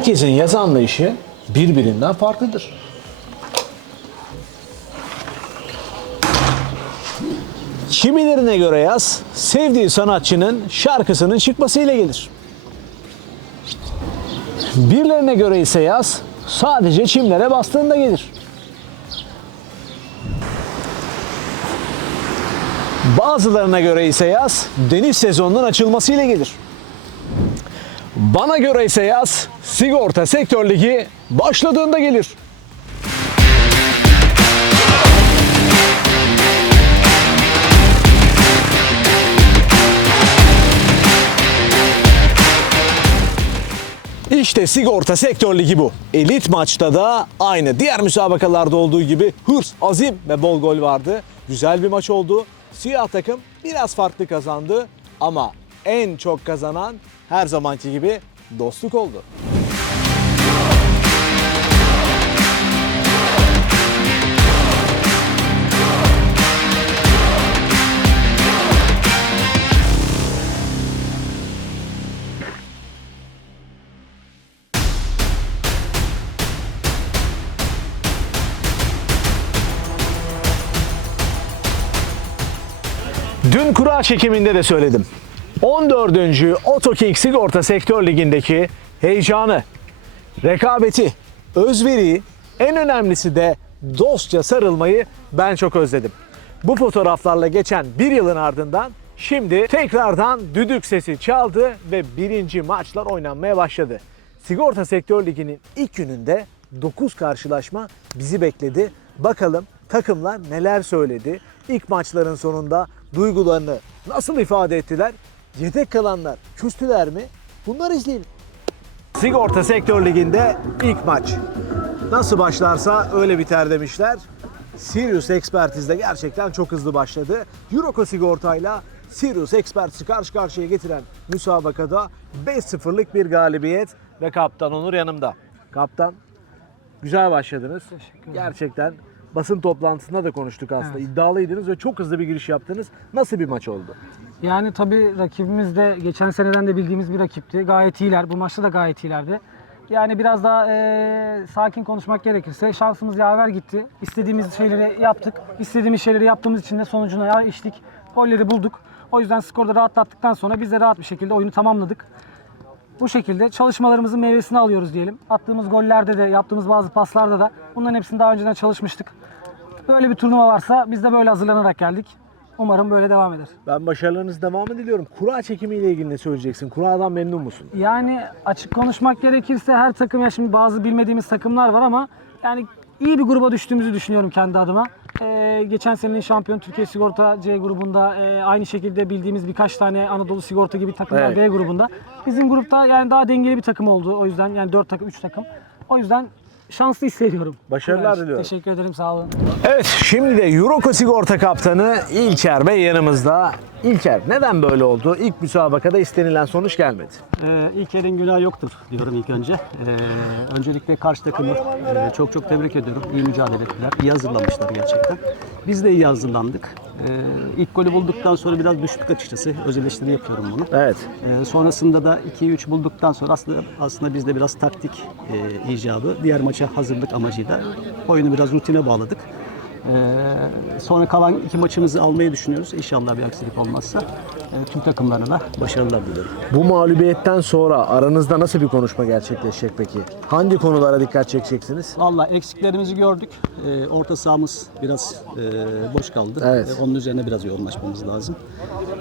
Herkesin yaz anlayışı birbirinden farklıdır. Kimilerine göre yaz, sevdiği sanatçının şarkısının çıkmasıyla gelir. Birilerine göre ise yaz, sadece çimlere bastığında gelir. Bazılarına göre ise yaz, deniz sezonunun açılmasıyla gelir. Bana göre ise yaz, sigorta sektör ligi başladığında gelir. İşte sigorta sektör ligi bu. Elit maçta da aynı diğer müsabakalarda olduğu gibi hırs, azim ve bol gol vardı. Güzel bir maç oldu. Siyah takım biraz farklı kazandı ama en çok kazanan her zamanki gibi dostluk oldu. Dün kura çekiminde de söyledim. 14. Auto King Sigorta Sektör Ligi'ndeki heyecanı, rekabeti, özveriyi, en önemlisi de dostça sarılmayı ben çok özledim. Bu fotoğraflarla geçen bir yılın ardından şimdi tekrardan düdük sesi çaldı ve birinci maçlar oynanmaya başladı. Sigorta Sektör Ligi'nin ilk gününde 9 karşılaşma bizi bekledi. Bakalım takımlar neler söyledi? İlk maçların sonunda duygularını nasıl ifade ettiler? Yedek kalanlar küstüler mi? Bunları izleyelim. Sigorta Sektör Ligi'nde ilk maç. Nasıl başlarsa öyle biter demişler. Sirius Expertiz de gerçekten çok hızlı başladı. Euroco Sigorta'yla Sirius Expertiz'i karşı karşıya getiren müsabakada 5-0'lık bir galibiyet ve kaptan Onur yanımda. Kaptan güzel başladınız. Gerçekten basın toplantısında da konuştuk aslında. Evet. İddialıydınız ve çok hızlı bir giriş yaptınız. Nasıl bir maç oldu? Yani tabii rakibimiz de geçen seneden de bildiğimiz bir rakipti. Gayet iyiler. Bu maçta da gayet iyilerdi. Yani biraz daha eee, sakin konuşmak gerekirse şansımız yaver gitti. İstediğimiz şeyleri yaptık. İstediğimiz şeyleri yaptığımız için de sonucuna içtik. Golleri bulduk. O yüzden skorda rahatlattıktan sonra biz de rahat bir şekilde oyunu tamamladık. Bu şekilde çalışmalarımızın meyvesini alıyoruz diyelim. Attığımız gollerde de, yaptığımız bazı paslarda da bunların hepsini daha önceden çalışmıştık. Böyle bir turnuva varsa biz de böyle hazırlanarak geldik. Umarım böyle devam eder. Ben başarılarınız devamı diliyorum. Kura çekimiyle ilgili ne söyleyeceksin? Kuradan memnun musun? Yani açık konuşmak gerekirse her takım ya şimdi bazı bilmediğimiz takımlar var ama yani iyi bir gruba düştüğümüzü düşünüyorum kendi adıma. Ee, geçen senenin şampiyon Türkiye Sigorta C grubunda e, aynı şekilde bildiğimiz birkaç tane Anadolu Sigorta gibi takımlar Evet. B grubunda. Bizim grupta yani daha dengeli bir takım oldu o yüzden yani 4 takım 3 takım. O yüzden şanslı hissediyorum. Başarılar Evet, diliyorum. Teşekkür ederim sağ olun. Evet şimdi de Euroco Sigorta Kaptanı İlker Bey yanımızda. İlker neden böyle oldu? İlk müsabakada istenilen sonuç gelmedi. Ee, ilk elin günah yoktur diyorum ilk önce. Ee, öncelikle karşı takımı e, çok çok tebrik ediyorum. İyi mücadele ettiler. İyi hazırlamışlar gerçekten. Biz de iyi hazırlandık. Ee, ilk golü bulduktan sonra biraz düştük açıkçası. Öz eleştiri yapıyorum bunu. Evet. Ee, sonrasında da 2-3 bulduktan sonra aslında aslında biz de biraz taktik e, icabı diğer maça hazırlık amacıyla oyunu biraz rutine bağladık. Ee, sonra kalan iki maçımızı almayı düşünüyoruz. İnşallah bir aksilik olmazsa e, tüm takımlarına başarılar diliyorum. Bu mağlubiyetten sonra aranızda nasıl bir konuşma gerçekleşecek peki? Hangi konulara dikkat çekeceksiniz? Valla eksiklerimizi gördük. Ee, orta sahamız biraz e, boş kaldı. Evet. Ee, onun üzerine biraz yoğunlaşmamız lazım.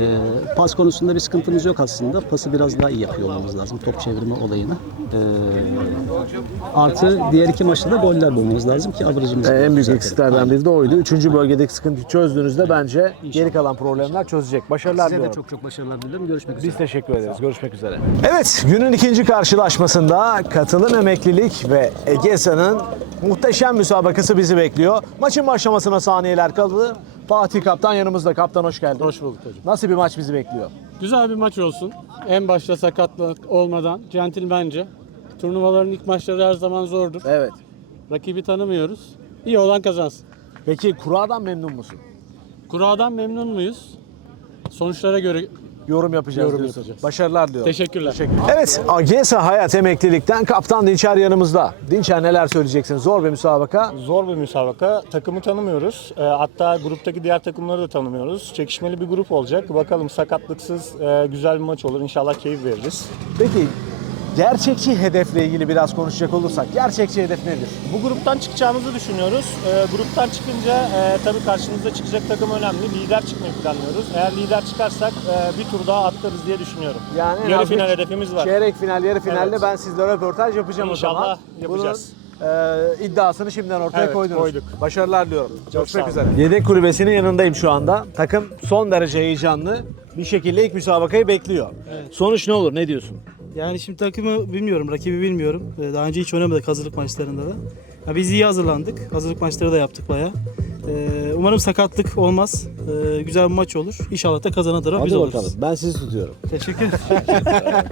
Ee, pas konusunda bir sıkıntımız yok aslında. Pası biraz daha iyi yapıyor olmamız lazım. Top çevirme olayını. Ee, artı diğer iki maçta da goller bulmamız lazım ki averajımız Ee, en büyük eksiklerden biri de oydu. Üçüncü bölgedeki sıkıntıyı çözdüğünüzde bence geri kalan problemler çözecek. Başarılar Size de diliyorum. çok çok başarılar dilerim. Görüşmek üzere. Biz teşekkür ederiz. Görüşmek üzere. Evet, günün ikinci karşılaşmasında katılım emeklilik ve Egesa'nın muhteşem müsabakası bizi bekliyor. Maçın başlamasına saniyeler kaldı. Fatih Kaptan yanımızda. Kaptan hoş geldin. Hoş bulduk hocam. Nasıl bir maç bizi bekliyor? Güzel bir maç olsun. En başta sakatlık olmadan centilmence. Turnuvaların ilk maçları her zaman zordur. Evet. Rakibi tanımıyoruz. İyi olan kazansın. Peki kuradan memnun musun? Kuradan memnun muyuz? Sonuçlara göre yorum yapacağız Yorum diyorsun. yapacağız. Başarılar diliyorum. Teşekkürler. Evet, AGESA Hayat Emeklilikten Kaptan Dinçer yanımızda. Dinçer neler söyleyeceksin? Zor bir müsabaka. Zor bir müsabaka. Takımı tanımıyoruz. E, hatta gruptaki diğer takımları da tanımıyoruz. Çekişmeli bir grup olacak. Bakalım sakatlıksız e, güzel bir maç olur. İnşallah keyif veririz. Peki gerçekçi hedefle ilgili biraz konuşacak olursak gerçekçi hedef nedir? Bu gruptan çıkacağımızı düşünüyoruz. E, gruptan çıkınca e, tabii karşımıza çıkacak takım önemli. Lider çıkmayı planlıyoruz. Eğer lider çıkarsak e, bir tur daha atlarız diye düşünüyorum. Yani en Yarı az bir final hedefimiz var. Çeyrek final, yarı finalde Evet. ben sizle röportaj yapacağım o İnşallah zaman. yapacağız. Bunun e, iddiasını şimdiden ortaya Evet, koydunuz. koyduk. Başarılar diliyorum. Görüşmek sağ olun. üzere. Yedek kulübesinin yanındayım şu anda. Takım son derece heyecanlı. Bir şekilde ilk müsabakayı bekliyor. Sonuç ne olur? Ne diyorsun? Yani şimdi takımı bilmiyorum, rakibi bilmiyorum. Ee, Daha önce hiç oynamadık hazırlık maçlarında da. Ya biz iyi hazırlandık. Hazırlık maçları da yaptık bayağı. Ee, Umarım sakatlık olmaz. Ee, Güzel bir maç olur. İnşallah da kazanan taraf biz Hadi oluruz. bakalım. Ben sizi tutuyorum. Teşekkür ederim.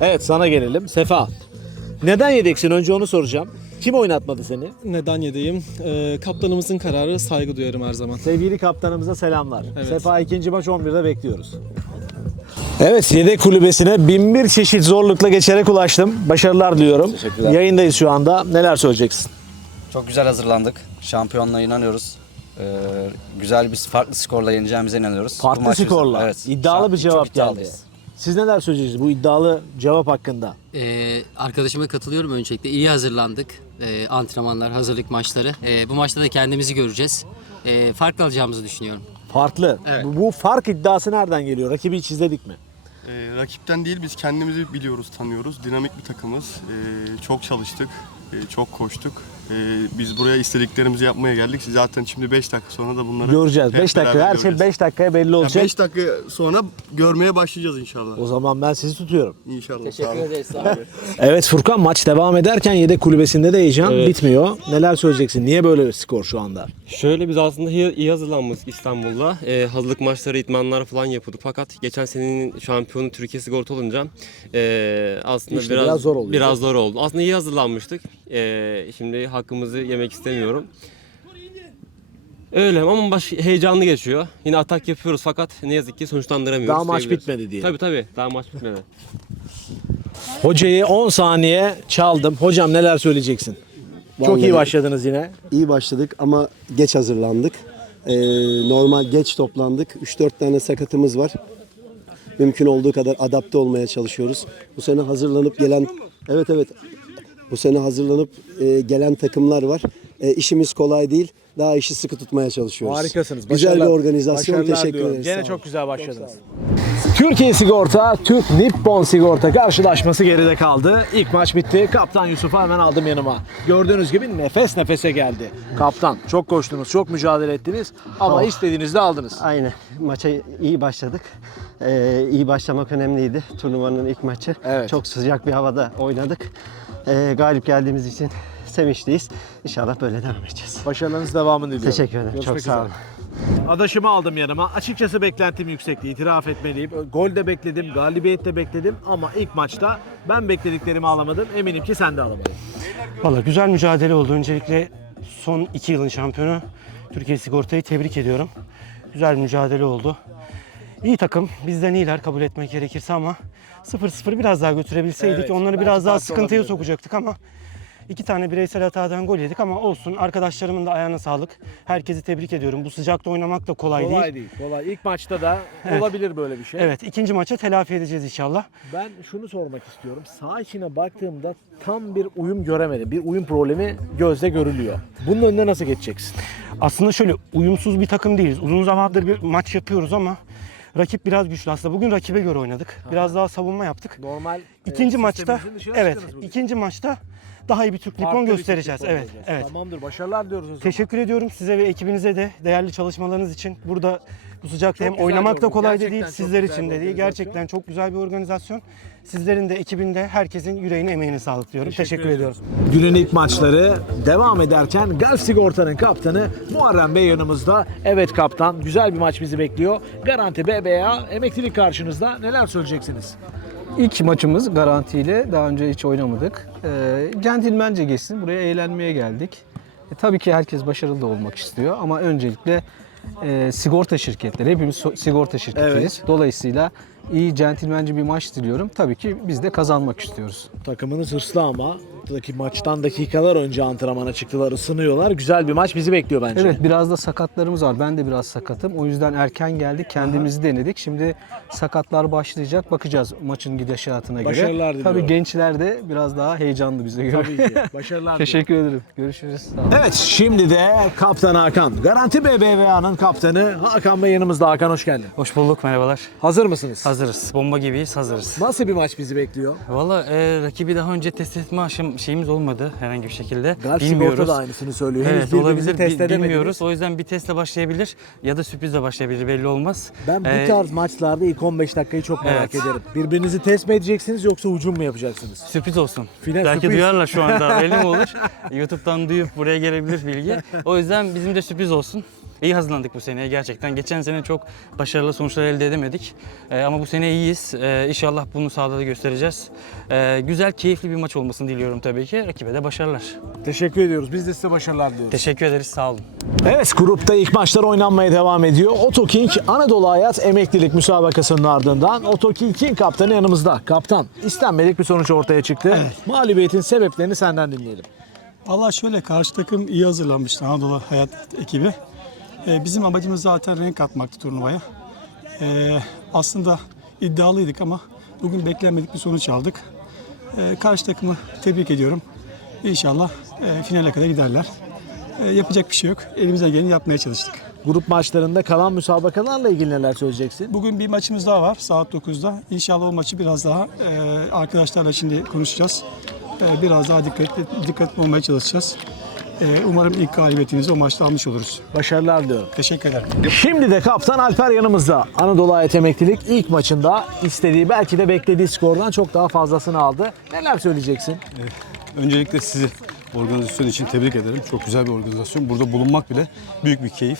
Evet sana gelelim. Sefa. Neden yedeksin? Önce onu soracağım. Kim oynatmadı seni? Neden yedeyim? Ee, kaptanımızın kararı saygı duyarım her zaman. Sevgili kaptanımıza selamlar. Evet. Sefa ikinci maç 11'de bekliyoruz. Evet yedek kulübesine bin bir çeşit zorlukla geçerek ulaştım. Başarılar diliyorum. Teşekkürler. Yayındayız şu anda. Neler söyleyeceksin? Çok güzel hazırlandık. Şampiyonluğa inanıyoruz. Ee, güzel bir farklı skorla yeneceğimize inanıyoruz. Bu Farklı maç skorla. Evet. İddialı bir çok cevap geldi. iddialıyız. Siz neler söyleyeceksiniz bu iddialı cevap hakkında? Ee, arkadaşıma katılıyorum öncelikle. İyi hazırlandık. Ee, antrenmanlar, hazırlık maçları. Ee, bu maçta da kendimizi göreceğiz. Ee, farklı alacağımızı düşünüyorum. Farklı. Evet. Bu, bu fark iddiası nereden geliyor? Rakibi hiç izledik mi? Ee, rakipten değil biz kendimizi biliyoruz, tanıyoruz. Dinamik bir takımız. Ee, çok çalıştık, ee, çok koştuk. Ee, biz buraya istediklerimizi yapmaya geldik. Zaten şimdi 5 dakika sonra da bunları Göreceğiz. hep 5 dakika beraber her şey göreceğiz. 5 dakikaya belli olacak. 5 dakika sonra görmeye başlayacağız inşallah. O zaman ben sizi tutuyorum. İnşallah. Olun. ederiz. Olun. Evet Furkan maç devam ederken yedek kulübesinde de heyecan bitmiyor. Neler söyleyeceksin? Niye böyle bir skor şu anda? Şöyle biz aslında iyi, iyi hazırlanmıştık İstanbul'da. Ee, hazırlık maçları, itmanlar falan yapıyorduk. Fakat geçen senenin şampiyonu Türkiye Sigorta olunca ee, aslında İşte biraz, biraz zor oluyor. Biraz zor oldu. Aslında iyi hazırlanmıştık. Ee, şimdi hakkımızı yemek istemiyorum. Öyle ama baş heyecanlı geçiyor. Yine atak yapıyoruz fakat ne yazık ki sonuçlandıramıyoruz. Daha maç diyebiliriz. bitmedi diye. Tabii tabii. Daha maç bitmedi. Hocayı 10 saniye çaldım. Hocam neler söyleyeceksin? Çok iyi başladınız yine. İyi başladık ama geç hazırlandık. Ee, normal geç toplandık. 3-4 tane sakatımız var. Mümkün olduğu kadar adapte olmaya çalışıyoruz. Bu sene hazırlanıp gelen Evet evet. Bu sene hazırlanıp e, gelen takımlar var. E, işimiz kolay değil. Daha işi sıkı tutmaya çalışıyoruz. Harikasınız. Güzel bir organizasyon. başarılar Teşekkür diliyorum. ederiz. Gene çok güzel başladınız. Türkiye Sigorta, Türk Nippon Sigorta karşılaşması geride kaldı. İlk maç bitti. Kaptan Yusuf'u hemen aldım yanıma. Gördüğünüz gibi nefes nefese geldi. Kaptan çok koştunuz, çok mücadele ettiniz ama Oh. istediğinizde aldınız. Aynen. Maça iyi başladık. Ee, iyi başlamak önemliydi. Turnuvanın ilk maçı. Evet. Çok sıcak bir havada oynadık. Ee, galip geldiğimiz için sevinçliyiz. İnşallah böyle devam edeceğiz. Başarılarınız devamını diliyorum. Teşekkür ederim. Görüşmek Çok sağ olun. Adaşımı aldım yanıma. Açıkçası beklentim yüksekti. itiraf etmeliyim. Gol de bekledim, galibiyet de bekledim ama ilk maçta ben beklediklerimi alamadım. Eminim ki sen de alamadın. Valla güzel mücadele oldu. Öncelikle son iki yılın şampiyonu Türkiye Sigorta'yı tebrik ediyorum. Güzel bir mücadele oldu. İyi takım. Bizden iyiler kabul etmek gerekirse ama 0-0 biraz daha götürebilseydik Evet, onları biraz daha sıkıntıya olabilirdi. sokacaktık ama iki tane bireysel hatadan gol yedik ama olsun. Arkadaşlarımın da ayağına sağlık. Herkesi tebrik ediyorum. Bu sıcakta oynamak da kolay, Kolay değil. değil, kolay. İlk maçta da Evet. olabilir böyle bir şey. Evet, ikinci maça telafi edeceğiz inşallah. Ben şunu sormak istiyorum. Sağ içine baktığımda tam bir uyum göremedim. Bir uyum problemi gözle görülüyor. Bunun önüne nasıl geçeceksin? Aslında şöyle uyumsuz bir takım değiliz. Uzun zamandır bir maç yapıyoruz ama rakip biraz güçlü aslında. Bugün rakibe göre oynadık. Biraz daha savunma yaptık. Normal İkinci e, maçta sisteminizin dışına evet, ikinci maçta daha iyi bir Türk bir göstereceğiz. Evet, evet. Tamamdır. Başarılar diyoruz o zaman. Teşekkür ediyorum size ve ekibinize de değerli çalışmalarınız için. Burada bu sıcakta hem güzel oynamak bir da kolay da gerçekten değil, çok sizler güzel için bir de değil. organizasyon. Gerçekten çok güzel bir organizasyon. Sizlerin de ekibinde herkesin yüreğine emeğine sağlık diyorum. Teşekkür, ediyorum. Günün ilk maçları devam ederken Gulf Sigorta'nın kaptanı Muharrem Bey yanımızda. Evet kaptan güzel bir maç bizi bekliyor. Garanti BBA emeklilik karşınızda. Neler söyleyeceksiniz? İlk maçımız garantiyle. Daha önce hiç oynamadık. Ee, centilmence geçsin. Buraya eğlenmeye geldik. E, tabii ki herkes başarılı da olmak istiyor ama öncelikle e, sigorta şirketleri. Hepimiz so- sigorta şirketiyiz. Dolayısıyla iyi centilmence bir maç diliyorum. Tabii ki biz de kazanmak istiyoruz. Takımınız hırslı ama Buradaki maçtan dakikalar önce antrenmana çıktılar, ısınıyorlar. Güzel bir maç bizi bekliyor bence. Evet biraz da sakatlarımız var. Ben de biraz sakatım. O yüzden erken geldik. Kendimizi denedik. Şimdi sakatlar başlayacak. Bakacağız maçın gidişatına göre. Başarılar diliyorum. Tabii gençler de biraz daha heyecanlı bize göre. Tabii ki. Başarılar Teşekkür ederim. Görüşürüz. Sağ olun. Evet şimdi de Kaptan Hakan. Garanti BBVA'nın kaptanı Hakan Bey yanımızda. Hakan hoş geldin. Hoş bulduk, merhabalar. Hazır mısınız? Hazırız. Bomba gibiyiz, hazırız. Nasıl bir maç bizi bekliyor? Valla e, rakibi daha önce test etme şeyimiz olmadı herhangi bir şekilde. Galip Bilmiyoruz. Da aynısını söylüyor. Henüz Evet birbirimizi olabilir. test edemediniz. Bilmiyoruz. O yüzden bir testle başlayabilir ya da sürprizle başlayabilir belli olmaz. Ben bu Ee, tarz maçlarda ilk 15 dakikayı çok merak Evet. ederim. Birbirinizi test mi edeceksiniz yoksa hücum mu yapacaksınız? Sürpriz olsun. Final Belki sürpriz. duyarlar şu anda belli mi olur? YouTube'dan duyup buraya gelebilir bilgi. O yüzden bizim de sürpriz olsun. İyi hazırlandık bu seneye gerçekten. Geçen sene çok başarılı sonuçlar elde edemedik. Ee, ama bu sene iyiyiz. Ee, inşallah bunu sahada da göstereceğiz. Ee, güzel, keyifli bir maç olmasını diliyorum tabii ki. Rakibe de başarılar. Teşekkür ediyoruz. Biz de size başarılar diliyoruz. Teşekkür ederiz, sağ olun. Evet grupta ilk maçlar oynanmaya devam ediyor. Oto King Anadolu Hayat emeklilik müsabakasının ardından Oto King'in kaptanı yanımızda. Kaptan istenmedik bir sonuç ortaya çıktı. Mağlubiyetin sebeplerini senden dinleyelim. Valla şöyle karşı takım iyi hazırlanmıştı Anadolu Hayat ekibi. Ee, bizim amacımız zaten renk katmaktı turnuvaya. Ee, aslında iddialıydık ama bugün beklenmedik bir sonuç aldık. Ee, karşı takımı tebrik ediyorum. İnşallah e, finale kadar giderler. Ee, yapacak bir şey yok. Elimizden geleni yapmaya çalıştık. Grup maçlarında kalan müsabakalarla ilgili neler söyleyeceksin? Bugün bir maçımız daha var saat 9'da. İnşallah o maçı biraz daha e, arkadaşlarla şimdi konuşacağız. E, biraz daha dikkatli, dikkatli olmaya çalışacağız. E, umarım ilk galibiyetimizi o maçta almış oluruz. Başarılar diliyorum. Teşekkür ederim. Şimdi de kaptan Alper yanımızda. Anadolu Hayat emeklilik ilk maçında istediği belki de beklediği skordan çok daha fazlasını aldı. Neler söyleyeceksin? Öncelikle sizi organizasyon için tebrik ederim. Çok güzel bir organizasyon. Burada bulunmak bile büyük bir keyif.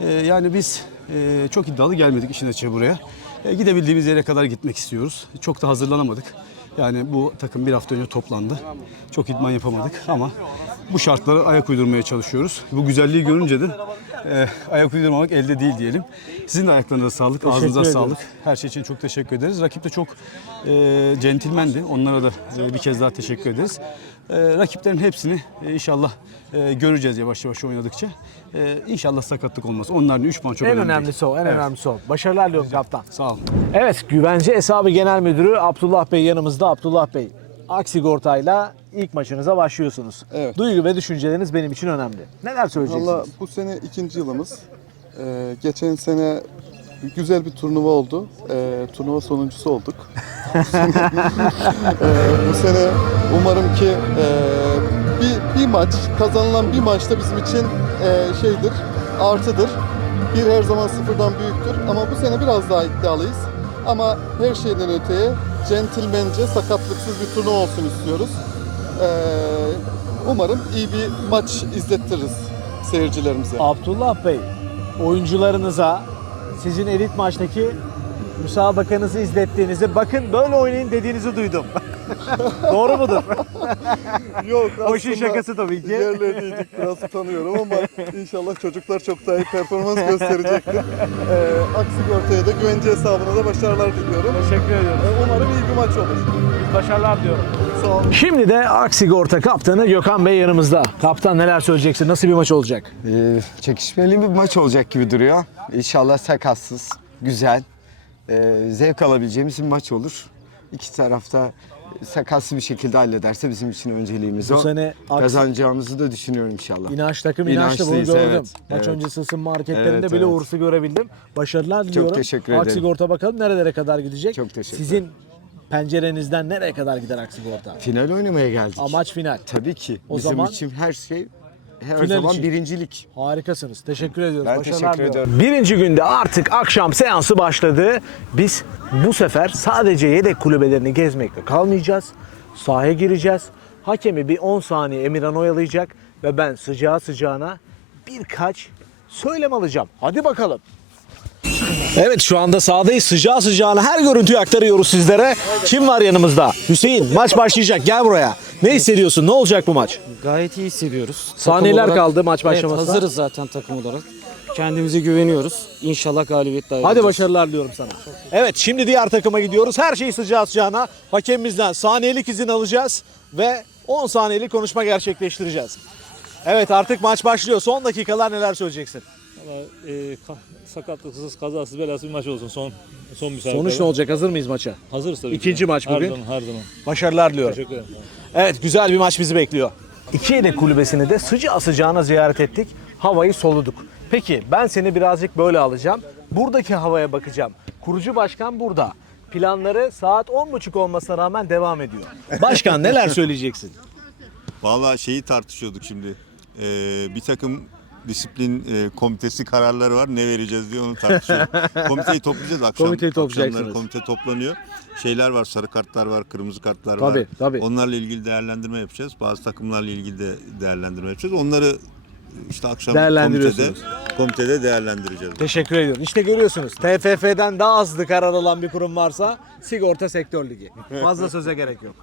Ee, yani biz e, çok iddialı gelmedik işin açığı buraya. E, gidebildiğimiz yere kadar gitmek istiyoruz. Çok da hazırlanamadık. Yani bu takım bir hafta önce toplandı. Çok idman yapamadık ama bu şartlara ayak uydurmaya çalışıyoruz. Bu güzelliği görünce de e, ayak uydurmamak elde değil diyelim. Sizin de ayaklarınıza sağlık, Teşekkür ağzınıza ederiz. sağlık. Her şey için çok teşekkür ederiz. Rakip de çok e, centilmendi. Onlara da e, bir kez daha teşekkür ederiz. E, rakiplerin hepsini e, inşallah e, göreceğiz yavaş yavaş oynadıkça. E, inşallah sakatlık olmaz. Onların 3 puan çok en önemli. önemlisi o, en Evet. önemlisi o. Başarılar diliyorum kaptan. Sağ olun. Evet, Güvence Hesabı Genel Müdürü Abdullah Bey yanımızda. Abdullah Bey, Aksigorta'yla ilk maçınıza başlıyorsunuz. Evet. Duygu ve düşünceleriniz benim için önemli. Neler söyleyeceksiniz? Valla bu sene ikinci yılımız. Ee, geçen sene güzel bir turnuva oldu. Ee, turnuva sonuncusu olduk. bu, sene, Ee, bu sene umarım ki e, bir, bir maç, kazanılan bir maçta bizim için e, şeydir, artıdır. Bir her zaman sıfırdan büyüktür. Ama bu sene biraz daha iddialıyız. Ama her şeyden öteye centilmence, sakatlıksız bir turnuva olsun istiyoruz. Ee, umarım iyi bir maç izlettiririz seyircilerimize. Abdullah Bey, oyuncularınıza sizin elit maçtaki müsabakanızı izlettiğinizi, bakın böyle oynayın dediğinizi duydum. Doğru mudur? Yok O işin aslında şakası tabii ki. Yerlerdeydik biraz utanıyorum ama inşallah çocuklar çok daha iyi performans gösterecektir. Ee, aksi ortaya da güvence hesabına da başarılar diliyorum. Teşekkür ediyorum. Ee, umarım iyi bir maç olur. Başarılar diyorum. Sağ olun. Şimdi de Aksigorta kaptanı Gökhan Bey yanımızda. Kaptan neler söyleyeceksin? Nasıl bir maç olacak? Ee, çekişmeli bir maç olacak gibi duruyor. İnşallah sakatsız, güzel, e, zevk alabileceğimiz bir maç olur. İki tarafta sakatsız bir şekilde hallederse bizim için önceliğimiz Bu o. sene aksi- Kazanacağımızı da düşünüyorum inşallah. İnanç takım inançlı bunu İnançlıyız, gördüm. evet, Maç evet. öncesi ısınma hareketlerinde Evet, bile evet. Uğur'su görebildim. Başarılar diliyorum. teşekkür ederim. Aksigorta bakalım nerelere kadar gidecek? Çok teşekkür Sizin pencerenizden nereye kadar gider Aksigorta? Final oynamaya geldik. Amaç final. Tabii ki. O bizim zaman- için her şey her Final zaman için. birincilik. Harikasınız. Teşekkür ediyoruz. Ben Başarılar teşekkür ediyorum. Birinci günde artık akşam seansı başladı. Biz bu sefer sadece yedek kulübelerini gezmekle kalmayacağız. Sahaya gireceğiz. Hakemi bir 10 saniye Emirhan oyalayacak ve ben sıcağı sıcağına birkaç söylem alacağım. Hadi bakalım. Evet şu anda sahadayız. Sıcağı sıcağına her görüntüyü aktarıyoruz sizlere. Kim var yanımızda? Hüseyin maç başlayacak. Gel buraya. Ne hissediyorsun? Ne olacak bu maç? Gayet iyi hissediyoruz. Saniyeler Takım olarak- kaldı maç başlamasına. Evet hazırız zaten takım olarak. Kendimize güveniyoruz. İnşallah galibiyet daha Hadi başarılar diliyorum sana. Evet şimdi diğer takıma gidiyoruz. Her şeyi sıcağı sıcağına hakemimizden saniyelik izin alacağız ve 10 saniyelik konuşma gerçekleştireceğiz. Evet artık maç başlıyor. Son dakikalar neler söyleyeceksin? E, sakatlıksız, kazasız, belasız bir maç olsun son son müsabaka. Sonuç ne olacak? Hazır mıyız maça? Hazırız tabii. ki. İkinci maç bugün. Her zaman, her zaman. Başarılar diliyorum. Teşekkür ederim. Evet güzel bir maç bizi bekliyor. İki yedek kulübesini de sıcağı sıcağına ziyaret ettik. Havayı soluduk. Peki ben seni birazcık böyle alacağım. Buradaki havaya bakacağım. Kurucu başkan burada. Planları saat 10.30 olmasına rağmen devam ediyor. Başkan neler söyleyeceksin? Vallahi şeyi tartışıyorduk şimdi. Ee, bir takım disiplin e, komitesi kararları var. Ne vereceğiz diye onu tartışıyoruz. Komiteyi toplayacağız akşam. Komiteyi toplayacaksınız. komite toplanıyor. Şeyler var, sarı kartlar var, kırmızı kartlar Tabii, var. tabii. Onlarla ilgili değerlendirme yapacağız. Bazı takımlarla ilgili de değerlendirme yapacağız. Onları işte akşam komitede, komitede değerlendireceğiz. Teşekkür ediyorum. İşte görüyorsunuz TFF'den daha hızlı karar alan bir kurum varsa Sigorta Sektör Ligi. Fazla söze gerek yok.